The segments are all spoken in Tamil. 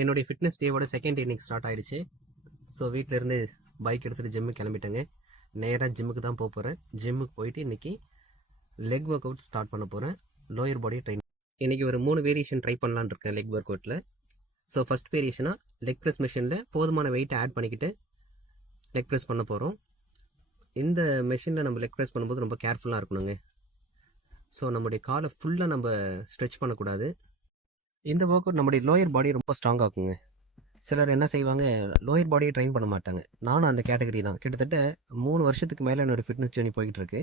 என்னுடைய ஃபிட்னஸ் டேவோட செகண்ட் டே இன்னைக்கு ஸ்டார்ட் ஆயிடுச்சு. ஸோ வீட்டிலேருந்து பைக் எடுத்துகிட்டு ஜிம்முக்கு கிளம்பிட்டேங்க. நேராக ஜிம்முக்கு தான் போக போகிறேன். ஜிம்முக்கு போயிட்டு இன்றைக்கி லெக் ஒர்க் அவுட் ஸ்டார்ட் பண்ண போகிறேன். லோயர் பாடியை ட்ரைன் இன்றைக்கி ஒரு 3 வேரியேஷன் ட்ரை பண்ணலான்னு இருக்கேன் லெக் ஒர்க் அவுட்டில். ஸோ ஃபஸ்ட் வேரியேஷனாக லெக் ப்ரெஸ் மிஷினில் போதுமான வெயிட்டை ஆட் பண்ணிக்கிட்டு லெக் ப்ரெஸ் பண்ண போகிறோம். இந்த மெஷினில் நம்ம லெக் ப்ரெஸ் பண்ணும்போது ரொம்ப கேர்ஃபுல்லாக இருக்கணுங்க. ஸோ நம்முடைய காலை ஃபுல்லாக நம்ம ஸ்ட்ரெச் பண்ணக்கூடாது. இந்த ஒர்க் அவுட் நம்முடைய லோயர் பாடி ரொம்ப ஸ்ட்ராங் ஆகுங்க. சிலர் என்ன செய்வாங்க, லோயர் பாடியை ட்ரெயின் பண்ண மாட்டாங்க. நானும் அந்த கேட்டகரி தான். கிட்டத்தட்ட 3 வருஷத்துக்கு மேலே என்னோடய ஃபிட்னஸ் ஜேர்னி போய்கிட்டு இருக்கு.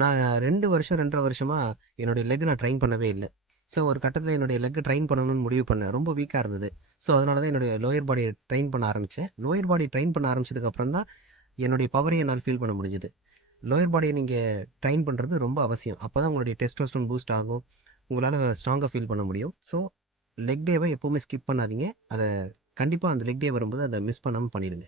நான் 2 வருஷம் 2.5 வருஷமாக என்னுடைய லெக் நான் ட்ரெயின் பண்ணவே இல்லை. ஸோ ஒரு கட்டத்தில் என்னுடைய லெக்கை ட்ரெயின் பண்ணணும்னு முடிவு பண்ணேன். ரொம்ப வீக்காக இருந்தது. ஸோ அதனால தான் என்னுடைய லோயர் பாடியை ட்ரெயின் பண்ண ஆரம்பித்தேன். லோயர் பாடி ட்ரெயின் பண்ண ஆரம்பிச்சதுக்கப்புறம் தான் என்னுடைய பவரையும் என்னால் ஃபீல் பண்ண முடிஞ்சுது. லோயர் பாடியை நீங்கள் ட்ரெயின் பண்ணுறது ரொம்ப அவசியம். அப்போ தான் உங்களுடைய டெஸ்டோஸ்டரோன் பூஸ்ட் ஆகும். உங்களால் ஸ்ட்ராங்காக ஃபீல் பண்ண முடியும். ஸோ லெக் டேவை எப்போவுமே ஸ்கிப் பண்ணாதீங்க. அதை கண்டிப்பாக அந்த லெக் டே வரும்போது அதை மிஸ் பண்ணாமல் பண்ணிடுங்க.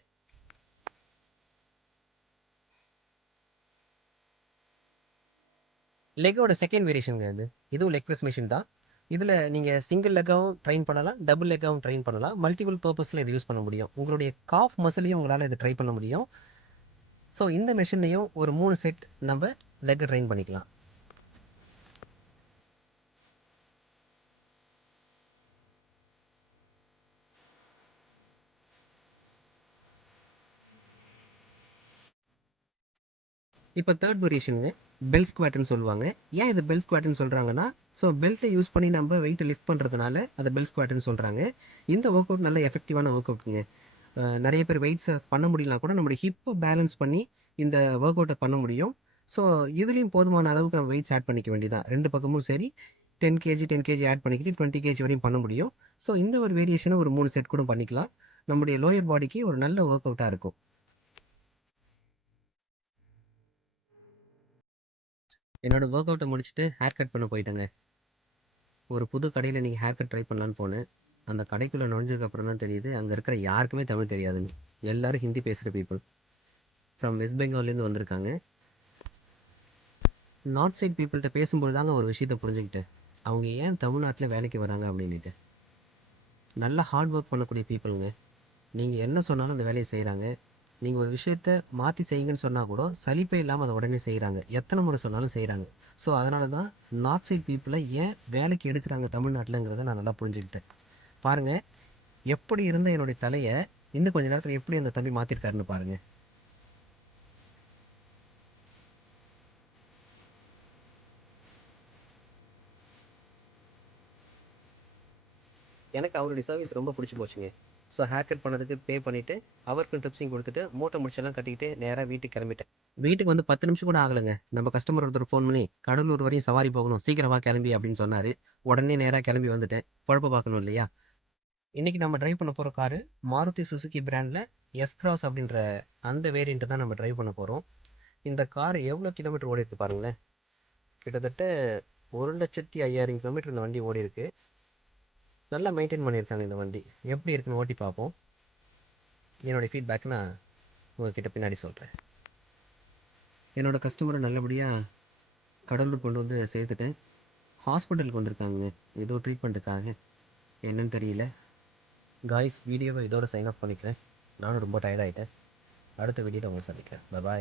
லெக்கோட செகண்ட் வேரியேஷனுங்க இது. இதுவும் லெக் ப்ரெஸ் மிஷின் தான். இதில் நீங்கள் சிங்கிள் லெக்காகவும் ட்ரெயின் பண்ணலாம், டபுள் லெக்காகவும் ட்ரெயின் பண்ணலாம். மல்டிபிள் பர்பஸில் இது யூஸ் பண்ண முடியும். உங்களுடைய காஃப் மசிலையும் உங்களால் இதை ட்ரை பண்ண முடியும். ஸோ இந்த மெஷின்லையும் ஒரு 3 செட் நம்ம லெக்கை ட்ரெயின் பண்ணிக்கலாம். இப்போ தேர்ட் வேரியேஷனுங்க பெல் ஸ்குவாட்னு சொல்லுவாங்க. ஏன் இது பெல் ஸ்குவாட்னு சொல்கிறாங்கன்னா, ஸோ பெல்ட்டை யூஸ் பண்ணி நம்ம வெயிட்டை லிஃப்ட் பண்ணுறதுனால அதை பெல் ஸ்குவாட்னு சொல்கிறாங்க. இந்த ஒர்க் அவுட் நல்ல எஃபெக்டிவான ஒர்க் அவுட்டுங்க. நிறைய பேர் வெயிட்ஸை பண்ண முடியலனா கூட நம்மளுடைய ஹிப்பை பேலன்ஸ் பண்ணி இந்த ஒர்க் அவுட்டை பண்ண முடியும். ஸோ இதுலேயும் போதுமான அளவுக்கு நம்ம வெயிட்ஸ் ஆட் பண்ணிக்க வேண்டியதான். 2 பக்கமும் சரி 10 கேஜி 10 கேஜி ஆட் பண்ணிக்கிட்டு 20 கேஜி வரையும் பண்ண முடியும். ஸோ இந்த ஒரு வேரியேஷனை ஒரு 3 செட் கூட பண்ணிக்கலாம். நம்முடைய லோயர் பாடிக்கு ஒரு நல்ல ஒர்க் அவுட்டாக இருக்கும். என்னோட ஒர்க் அவுட்டை முடிச்சுட்டு ஹேர் கட் பண்ண போயிட்டேங்க. ஒரு புது கடையில் நீங்கள் ஹேர் கட் ட்ரை பண்ணலான்னு போனேன். அந்த கடைக்குள்ளே நுழைஞ்சதுக்கப்புறம் தான் தெரியுது அங்கே இருக்கிற யாருக்குமே தமிழ் தெரியாதுங்க. எல்லோரும் ஹிந்தி பேசுகிற பீப்புள் ஃப்ரம் வெஸ்ட் பெங்கால்லேருந்து வந்திருக்காங்க. நார்த் சைட் பீப்புள்கிட்ட பேசும்போது தாங்க ஒரு விஷயத்தை புரிஞ்சுக்கிட்டேன். அவங்க ஏன் தமிழ்நாட்டில் வேலைக்கு வராங்க அப்படின்ட்டு. நல்லா ஹார்ட் ஒர்க் பண்ணக்கூடிய பீப்புளுங்க. நீங்கள் என்ன சொன்னாலும் அந்த வேலையை செய்கிறாங்க. நீங்கள் ஒரு விஷயத்த மாற்றி செய்யுங்கன்னு சொன்னால் கூட சலிப்பே இல்லாமல் அதை உடனே செய்கிறாங்க. எத்தனை முறை சொன்னாலும் செய்கிறாங்க. ஸோ அதனால தான் நார்த் சைட் பீப்புளை ஏன் வேலைக்கு எடுக்கிறாங்க தமிழ்நாட்டில்ங்கிறத நான் நல்லா புரிஞ்சுக்கிட்டேன். பாருங்கள், எப்படி இருந்த என்னுடைய தலையை இன்னும் கொஞ்சம் நேரத்தில் எப்படி அந்த தம்பி மாற்றிருக்காருன்னு பாருங்கள். எனக்கு அவருடைய சர்வீஸ் ரொம்ப பிடிச்சி போச்சுங்க. ஸோ ஹேர் கட் பண்ணதுக்கு பே பண்ணிவிட்டு அவருக்கு டிப்ஸிங் கொடுத்துட்டு மூட்டை முடிச்செல்லாம் கட்டிக்கிட்டு நேராக வீட்டுக்கு கிளம்பிட்டேன். வீட்டுக்கு வந்து 10 நிமிஷம் கூட ஆகலைங்க. நம்ம கஸ்டமர் ஒருத்தர் ஃபோன் பண்ணி கடலூர் வரையும் சவாரி போகணும், சீக்கிரமா கிளம்பி அப்படின்னு சொன்னார். உடனே நேராக கிளம்பி வந்துட்டேன். பொழப்ப பார்க்கணும் இல்லையா. இன்றைக்கி நம்ம ட்ரைவ் பண்ண போகிற காரு மாருதி சுசுகி பிராண்டில் எஸ் கிராஸ் அப்படின்ற அந்த வேரியண்ட்டு தான் நம்ம ட்ரைவ் பண்ண போகிறோம். இந்த கார் எவ்வளோ கிலோமீட்டர் ஓடி இருக்கு பாருங்களேன். கிட்டத்தட்ட 1,05,000 கிலோமீட்டர் இந்த வண்டி ஓடி இருக்கு. நல்லா மெயின்டைன் பண்ணியிருக்காங்க இந்த வண்டி. எப்படி இருக்குன்னு ஓட்டி பார்ப்போம். என்னோடய ஃபீட்பேக் நான் உங்கள்கிட்ட பின்னாடி சொல்கிறேன். என்னோடய கஸ்டமரை நல்லபடியாக கடலூர் கொண்டு வந்து சேர்த்துட்டேன். ஹாஸ்பிட்டலுக்கு வந்திருக்காங்க ஏதோ ட்ரீட்மெண்ட்டுக்காக. என்னன்னு தெரியல. காய்ஸ், வீடியோவை இதோட சைன் ஆஃப் பண்ணிக்கிறேன். நானும் ரொம்ப டயர்ட் ஆகிட்டேன். அடுத்த வீடியோவில் உங்களை சந்திக்கிறேன். பாய்.